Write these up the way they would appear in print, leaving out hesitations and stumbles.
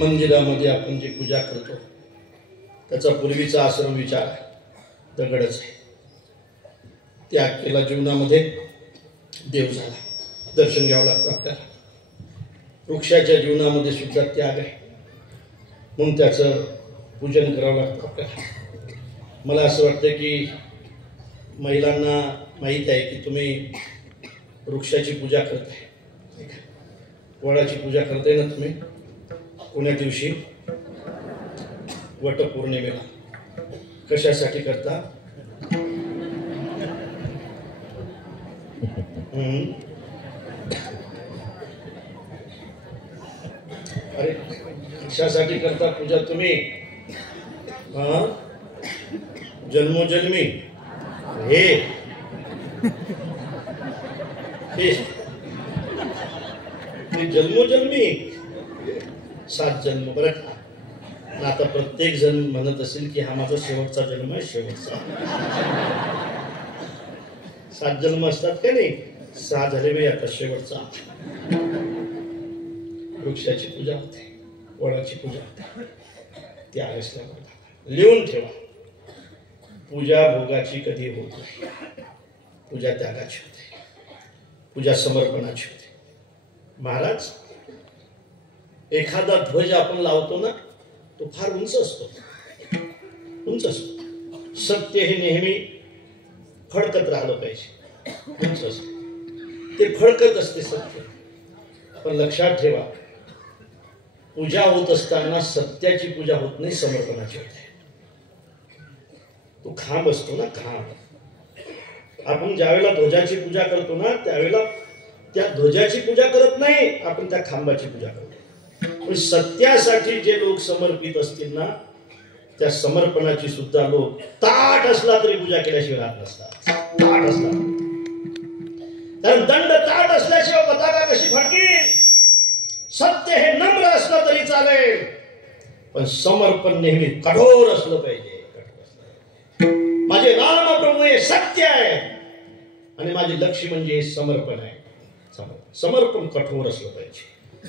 मंदिरामध्ये आपण जी पूजा करतो त्याचा पूर्वीचा आश्रम विचार दगडच आहे. त्याग केला जीवनामध्ये, देव झाला. दर्शन घ्यावं लागतं आपल्याला. वृक्षाच्या जीवनामध्ये सुद्धा त्याग आहे, म्हणून त्याचं पूजन करावं लागतं आपल्याला. मला असं वाटतं की महिलांना माहीत आहे की तुम्ही वृक्षाची पूजा करताय, वडाची पूजा करताय ना तुम्ही. कोण्या दिवशी? वटपौर्णिमेला. कशासाठी करता? अरे कशासाठी करता पूजा तुम्ही? जन्मोजन्मी हे जन्मोजन्मी 7 जन्म. बरं का? आता प्रत्येक जण म्हणत असेल की हा माझा शेवटचा जन्म आहे. शेवटचा 7 जन्म असतात का नाही? 6 झाले बाई, आता शेवटचा. वृक्षाची पूजा होते, वडाची पूजा होते. त्याग असल्यामुळे लिहून ठेवा, पूजा भोगाची कधी होत नाही. पूजा त्यागाची होते, पूजा समर्पणाची होते. महाराज, एखादा ध्वज आपण लावतो ना, तो फार उंच असतो, उंच असतो. सत्य हे नेहमी फडकत राहिलं पाहिजे. उंच असतो ते, फडकत असते सत्य. पण लक्षात ठेवा, पूजा होत असताना सत्याची पूजा होत नाही, समर्पणाची होते. तो खांब असतो ना, खांब. आपण ज्यावेळेला ध्वजाची पूजा करतो ना, त्यावेळेला त्या ध्वजाची पूजा करत नाही, आपण त्या खांबाची पूजा करतो. पण सत्यासाठी जे लोक समर्पित असतील ना, त्या समर्पणाची सुद्धा लोक ताट असला तरी पूजा केल्याशिवाय राहत नसतात. ताट असला, कारण दंड ताट असल्याशिवाय पताका कशी फडकील? सत्य हे नम्र असलं तरी चालेल, पण समर्पण नेहमी कठोर असलं पाहिजे. माझे राम प्रभू हे सत्य आहे आणि माझे लक्ष्य म्हणजे हे समर्पण आहे. समर्पण कठोर असलं पाहिजे,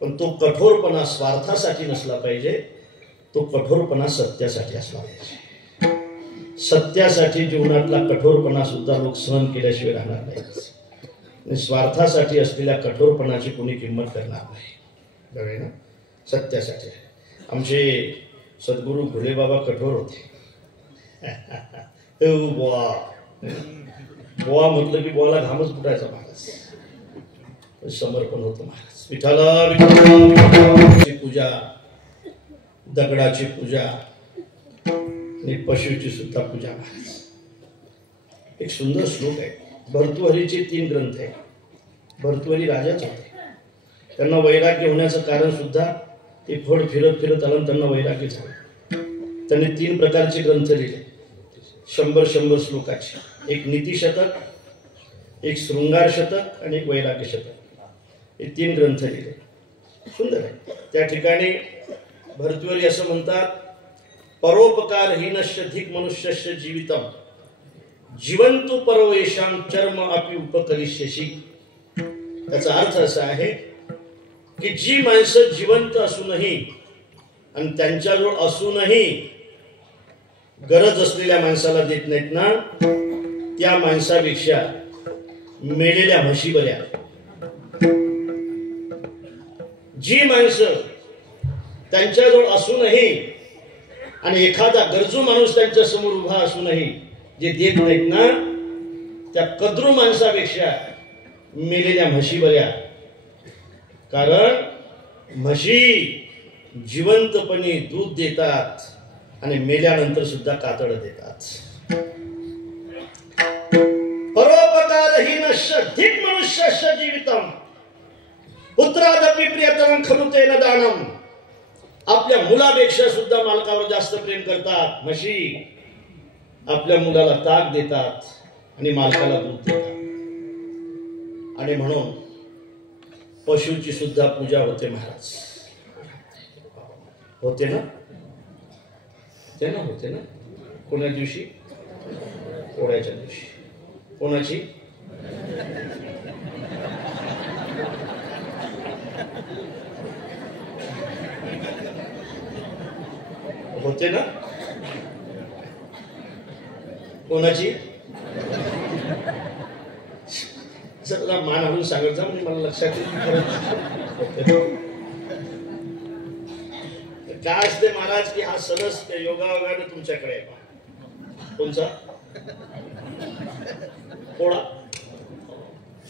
पण तो कठोरपणा स्वार्थासाठी नसला पाहिजे. तो कठोरपणा सत्यासाठी असला पाहिजे. सत्यासाठी जीवनातला कठोरपणा सुद्धा लोक सहन केल्याशिवाय राहणार नाही. स्वार्थासाठी असलेल्या कठोरपणाची कोणी किंमत करणार नाही. ना, सत्यासाठी. आमचे सद्गुरू भोले बाबा कठोर होते. बुवा बुवा म्हटलं की बुवाला घामच फुटायचा. महाराज समर्पण होतं. महाराज विठ्ठलाची पूजा, दगडाची पूजा आणि पशुची सुद्धा पूजा. महाराज एक सुंदर श्लोक आहे. भर्तृहरीचे 3 ग्रंथ आहेत. भर्तृहरी राजाच होते. त्यांना वैराग्य होण्याचं कारण सुद्धा ते फळ फिरत फिरत आलं, त्यांना वैराग्य झालं. त्यांनी 3 प्रकारचे ग्रंथ लिहिले, 100 श्लोकाचे. एक नीतिशतक, एक शृंगार शतक आणि एक वैराग्य शतक. हे 3 ग्रंथ लिहिले. सुंदर आहे. त्या ठिकाणी भर्तृहरी असं म्हणतात, परोपकारहीनस्य धिक मनुष्यस्य जीवितम जीवंतु परवेशाम चर्म अपि उपकरिष्यसि. त्याचा अर्थ असा आहे की जी माणसं जिवंत असूनही आणि त्यांच्याजवळ असूनही गरज असलेल्या माणसाला देत नाहीत ना, त्या माणसापेक्षा मेलेल्या म्हशी बऱ्या. जी माणसं त्यांच्याजवळ असूनही आणि एखादा गरजू माणूस त्यांच्या समोर उभा असूनही जे देत नाहीत ना, त्या कद्रू माणसापेक्षा मेलेल्या म्हशी बऱ्या. कारण म्हशी जिवंतपणे दूध देतात आणि मेल्यानंतर सुद्धा कातड देतात. परोपकारहीनस्य धिक मनुष्यस्य जीवितम पुत्रादपि प्रियतमं खलु तेन दानम. आपल्या मुलापेक्षा सुद्धा मालकावर जास्त प्रेम करतात म्हशी. आपल्या मुलाला ताक देतात आणि मालकाला दूध देतात. आणि म्हणून पशुची सुद्धा पूजा होते. महाराज होते ना, होते ना. कोण्या दिवशी? पोळ्याच्या दिवशी. कोणाची? होते ना? कोणाची? जरा मान हलवून सांगत जा म्हणजे मला लक्षात येईल. काय असते महाराज की हा सणच योगायोगाने तुमच्याकडे आहे. कोणचा? पोळा.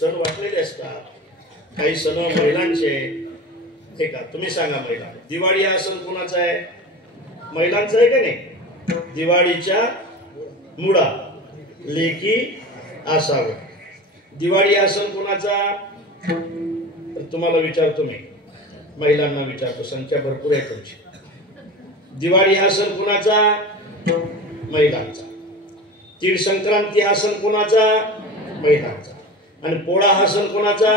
सण वाटलेले असतात. काही सण महिलांचे. हे का तुम्ही सांगा महिला, दिवाळी हा सण कोणाचा आहे? महिलांचा आहे का नाही? दिवाळीच्या मुळा लेकी असावं. दिवाळी हा सण कोणाचा? तर तुम्हाला विचारतो मी, महिलांना विचारतो, संख्या भरपूर आहे तुमची. दिवाळी हा सण कोणाचा? महिलांचा. तीळ संक्रांती हा सण कोणाचा? महिलांचा. आणि पोळा हा सण कोणाचा?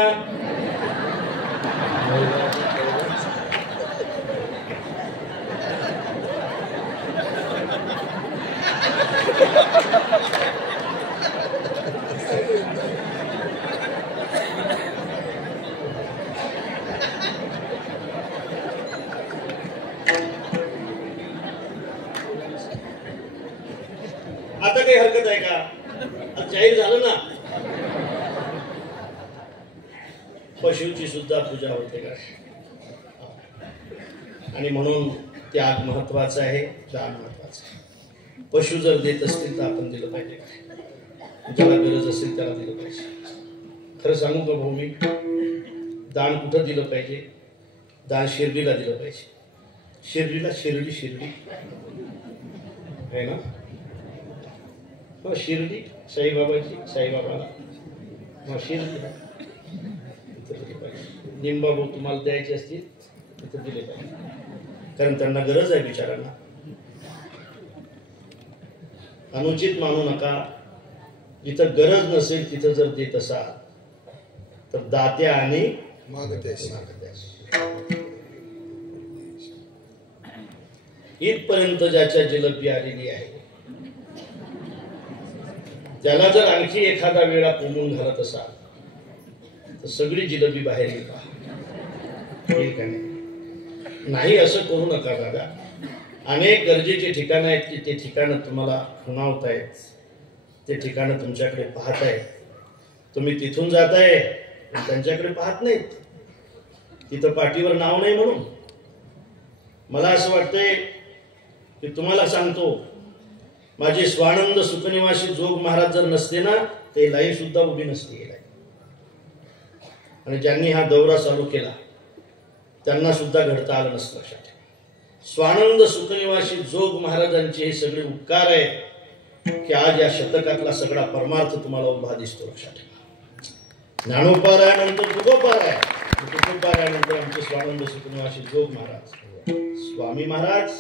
आता काही हरकत आहे का? जाहीर झालं ना. पशुची सुद्धा पूजा होते का? आणि म्हणून त्याग महत्वाचा आहे, दान महत्वाचं आहे. पशु जर देत असतील तर आपण दिलं पाहिजे काय? ज्याला गरज असेल त्याला दिलं पाहिजे. खरं सांगू का भाऊ, मी दान कुठं दिलं पाहिजे? दान शिर्डीला दिलं पाहिजे. शिर्डीला शिर्डी आहे ना? शिर्डी साईबाबाची, साईबाबाला शिर्डी निंबाबू तुम्हाला द्यायचे असतील तिथे दिले पाहिजे, कारण त्यांना गरज आहे बिचारांना. अनुचित मानू नका. जिथं गरज नसेल तिथं जर देत असाल तर दात्या आणि इथपर्यंत ज्याच्या जिलबी आलेली आहे त्याला जर आणखी एखादा वेळा कोंबून घालत असाल तर सगळी जिलबी बाहेर येईल का नाही? असं करू नका दादा. अनेक गरजेचे ठिकाणं आहेत की ते ठिकाणं तुम्हाला खुणावतायत, ते ठिकाणं तुमच्याकडे पाहतायत. तुम्ही तिथून जाताय त्यांच्याकडे पाहत नाहीत. तिथं पाठीवर नाव नाही म्हणून. मला असं वाटतंय की तुम्हाला सांगतो, माझे स्वानंद सुखनिवासी जोग महाराज जर नसते ना ते लाईन सुद्धा उभी नसते. आणि ज्यांनी हा दौरा चालू केला त्यांना सुद्धा घडता आलं नसतं. लक्षात ठेवा, स्वानंद सुखनिवासी जोग महाराजांचे हे सगळे उपकार आहेत की आज या शतकातला सगळा परमार्थ तुम्हाला उभा दिसतो. लक्षात ठेवा, ज्ञानोपारायणानंतर तुकोपारायण, तुकोपारायणानंतर आमचे स्वानंद सुखनिवासी जोग महाराज, स्वामी महाराज,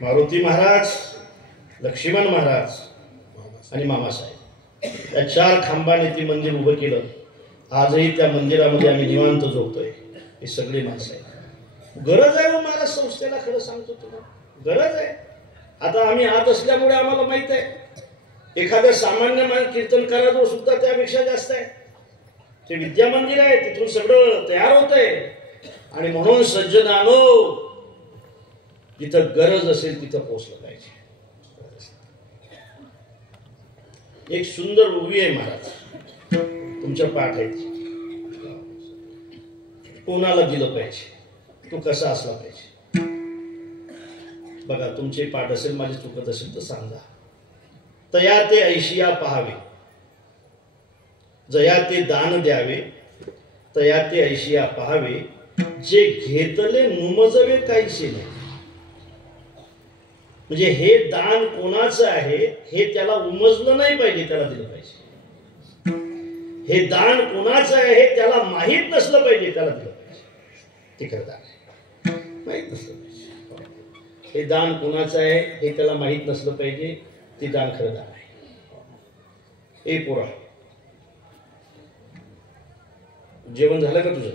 मारुती महाराज, लक्ष्मण महाराज आणि मामासाहेब या 4 खांबाने ते मंदिर उभं केलं. आजही त्या मंदिरामध्ये आम्ही निवांत झोपतोय. हे सगळे माणसं आहेत. गरज आहे महाराज संस्थेला. खरं सांगतो तुम्हाला, गरज आहे. आता आम्ही आत असल्यामुळे आम्हाला माहित आहे एखाद्या सामान्य कीर्तनकाराजवळ सुद्धा त्यापेक्षा जास्त आहे. ते विद्या मंदिर आहे, तिथून सगळं तयार होत आहे. आणि म्हणून सज्जनानो, जिथं गरज असेल तिथं पोहोचलं पाहिजे. एक सुंदर उभी आहे महाराज तुमच्या पाठायची. कोणाला दिलं पाहिजे, तो कसा असला पाहिजे. बघा, तुमचे पाठ असेल, माझी चुकत असेल तर सांगा. तया ते ऐशिया पहावे, जया ते दान द्यावे. तया ते ऐशिया पहावे, जे घेतले नुमजवे काहीशी नाही. म्हणजे हे दान कोणाचं आहे हे त्याला उमजलं नाही पाहिजे, त्याला दिलं पाहिजे. हे दान कोणाचं आहे हे त्याला माहीत नसलं पाहिजे, त्याला दिलं पाहिजे. ते खरं दान आहे, माहीत नसलं पाहिजे. हे दान कोणाचं आहे हे त्याला माहीत नसलं पाहिजे, ते दान खरं दान आहे. ए पोरा, जेवण झालं का तुझं?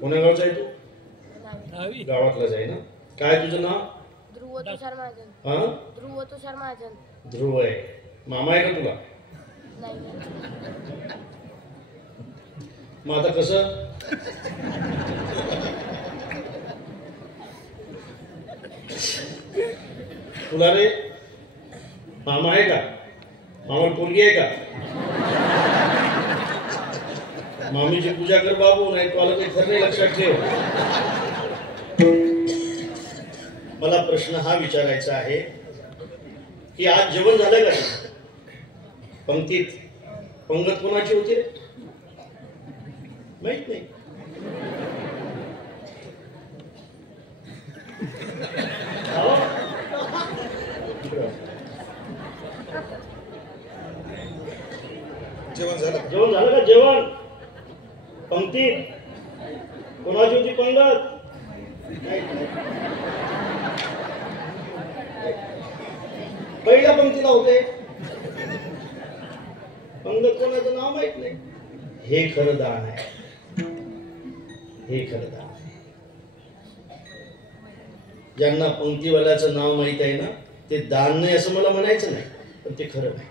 कोण्या गावचा आहे तू? गावातलाच आहे ना. काय तुझं नाव? ध्रुव तुषार महाजन. हा, ध्रुव तुषार महाजन. ध्रुव आहे. मामा आहे का तुला? नाही. मग आता कसं? तुला रे मामा आहे का? मामा पोरगी आहे का? मामीची पूजा कर बाबू, नाही तो आलं काही खरं नाही, लक्षात ठेव. मला प्रश्न हा विचारायचा आहे की आज जेवण झालं का? पंक्तीत पंगत कोणाची होती रे? माहित नाही. जेवण झालं? जेवण झालं का? जेवण पंक्तीत कोणाची होती पंगत? पहिल्या पंक्तीला होते. पंगत कोणाचं नाव माहित नाही. हे खरं दान आहे. हे खरं दान आहे. ज्यांना पंक्तीवाल्याचं नाव माहित आहे ना, ते दान नाही असं मला म्हणायचं नाही, पण ते खरं नाही.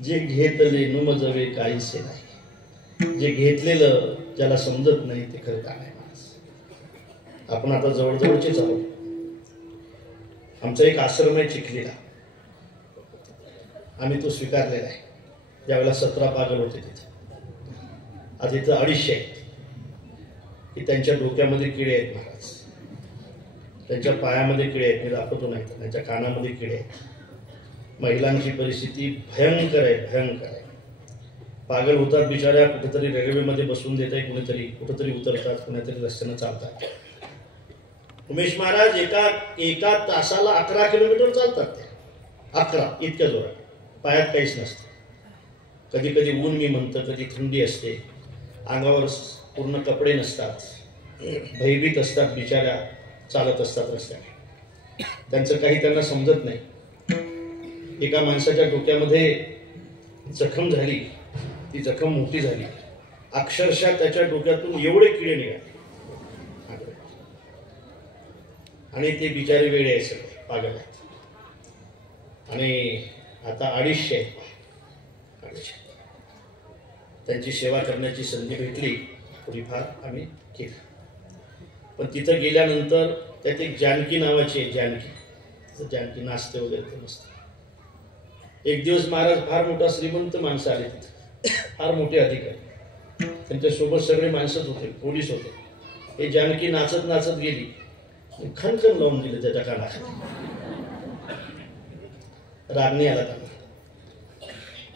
जे घेतले नुमजवे काहीसे नाही. जे घेतलेलं ज्याला समजत नाही ते खरं दान आहे. आपण आता जवळजवळचेच आहोत. आमचा एक आश्रम आहे चिखलीला, आम्ही तो स्वीकारलेला आहे. ज्यावेळेला 17 पागल होते तिथे, आता इथं 250 आहेत. की त्यांच्या डोक्यामध्ये किडे आहेत महाराज, त्यांच्या पायामध्ये किडे आहेत, मी दाखवतो नाही तर त्यांच्या कानामध्ये किडे आहेत. महिलांची परिस्थिती भयंकर आहे, भयंकर आहे. पागल होतात बिचाऱ्या, कुठेतरी रेल्वेमध्ये बसून देत आहे कुणीतरी, कुठेतरी उतरतात, कुणीतरी रस्त्यानं चालतात. उमेश महाराज एका तासाला 11 किलोमीटर चालतात ते. 11 इतक्या जोरात, पायात काहीच नसतं. कधी कधी ऊन मी म्हणतं, कधी थंडी असते, अंगावर पूर्ण कपडे नसतात, भयभीत असतात बिचाऱ्या, चालत असतात रस्त्याने. त्यांचं काही त्यांना समजत नाही. एका माणसाच्या डोक्यामध्ये जखम झाली, ती जखम मोठी झाली, अक्षरशः त्याच्या डोक्यातून एवढे किडे निघाले आणि ते बिचारे वेडे आहे, सगळे पागल आहेत. आणि आता 250 आहेत. 250 त्यांची सेवा करण्याची संधी भेटली, थोडीफार आम्ही केली. पण तिथं गेल्यानंतर त्यात एक जानकी नावाची आहे, जानकी नाचते वगैरे ते मस्त. एक दिवस महाराज फार मोठा श्रीमंत माणसं आले तिथे, फार मोठे अधिकारी, त्यांच्यासोबत सगळे माणसंच होते, पोलीस होते. हे जानकी नाचत नाचत गेली, खणखण लावून दिले त्याच्या कानाखाली. रागणी आला त्यांना.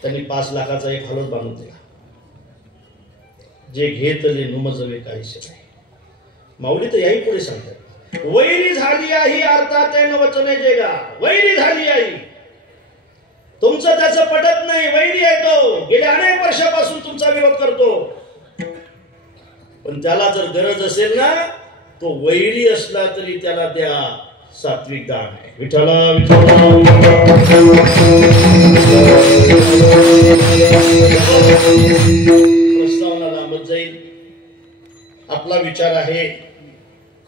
त्यांनी 5 लाखाचा एक हलत बांधून दिला. जे घेतले नुमजवे काहीसे नाही. माऊली तर याही पुढे सांगतात, वैरी झाली आई अर्थात वचने जेगा. वैरी झाली आई, तुमचं त्याचं पटत नाही, वैरी आहे तो. गेल्या अनेक वर्षापासून तुमचा विरोध करतो. पण त्याला जर गरज असेल ना, तो वैरी असला तरी त्याला द्या, सात्विक दान आहे. विठ्ठला प्रस्तावना लांबत जाईल. आपला विचार आहे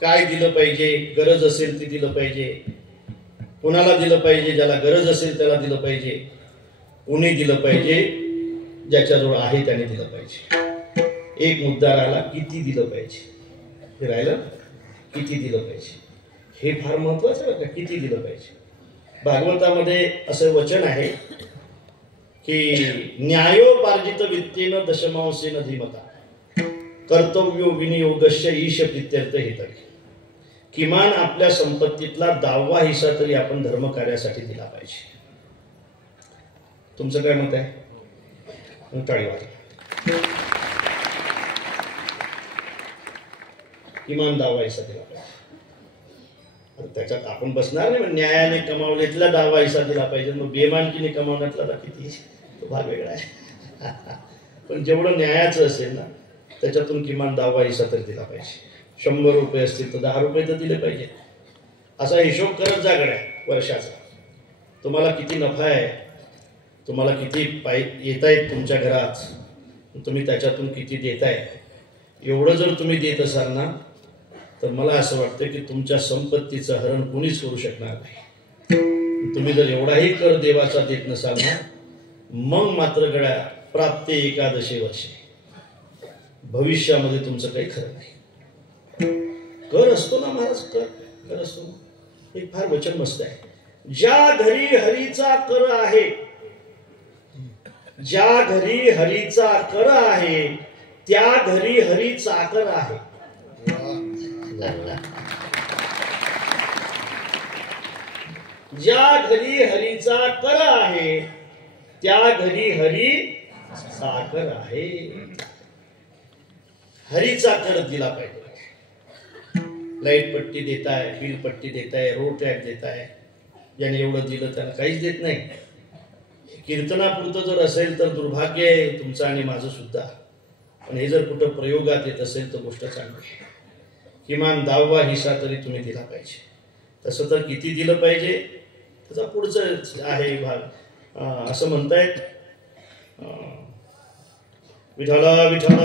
काय दिलं पाहिजे, गरज असेल ते दिलं पाहिजे, कोणाला दिलं पाहिजे, ज्याला गरज असेल त्याला दिलं पाहिजे, कोणी दिलं पाहिजे, ज्याच्याजवळ आहे त्याने दिलं पाहिजे. एक मुद्दा राहिला, किती दिलं पाहिजे. हे राहिलं, किती दिलं पाहिजे, हे फार महत्वाचं आहे का, किती दिलं पाहिजे. भागवतामध्ये असं वचन आहे की न्यायोपार्जित वित्तेन दशमांशेन धीमता कर्तव्यो विनियोगस्य ईश प्रीत्यर्थ हेतवी. किमान आपल्या संपत्तीतला 10वा हिस्सा तरी आपण धर्म कार्यासाठी दिला पाहिजे. तुमचं काय मत आहे? टाळी वाजवा. किमान 10वा हिस्सा दिला पाहिजे. त्याच्यात आपण बसणार नाही, न्यायाने कमावलेतला 10वा हिस्सा दिला पाहिजे, मग बेमानकीने कमावण्यातला किती, तो भाग वेगळा आहे. पण जेवढं न्यायाचं असेल ना, त्याच्यातून किमान 10वा हिस्सा तर दिला पाहिजे. 100 रुपये असतील तर 10 रुपये तर दिले पाहिजे. असा हिशोब करत जा गड्या वर्षाचा. तुम्हाला किती नफा आहे, तुम्हाला किती येत आहेत तुमच्या घरात, तुम्ही त्याच्यातून किती देताय, एवढं जर तुम्ही देत असाल ना, तर मला असं वाटतं की तुमच्या संपत्तीचं हरण कोणीच करू शकणार नाही. तुम्ही जर एवढाही कर देवाचा देत नसाल ना, मग मात्र गड्या प्राप्ते एकादशी वर्षे भविष्यामध्ये तुमचं काही खरं नाही. कर असतो ना महाराज, कर खरंच तो एक फार वचन मस्त आहे. ज्या घरी हरीचा कर आहे, ज्या घरी हरीचा कर आहे, त्या घरी हरी चाकर आहे. ज्या घरी हरीचा कर आहे, त्या घरी हरी साकर आहे. हरीचा कर दिला पाहिजे. लाईट पट्टी देताय, बिल पट्टी देताय, रोड टॅक्स देताय, ज्याने एवढं दिलं त्याला काहीच देत नाही. कीर्तनापुरतं जर असेल तर दुर्भाग्य आहे तुमचं आणि माझं सुद्धा. पण हे जर कुठं प्रयोगात येत असेल तर गोष्ट चांगली. किमान 10वा हिस्सा तरी तुम्ही दिला पाहिजे. तसं तर किती दिलं पाहिजे त्याचा पुढचं आहे भाग. असं म्हणतायत विठाला विठाला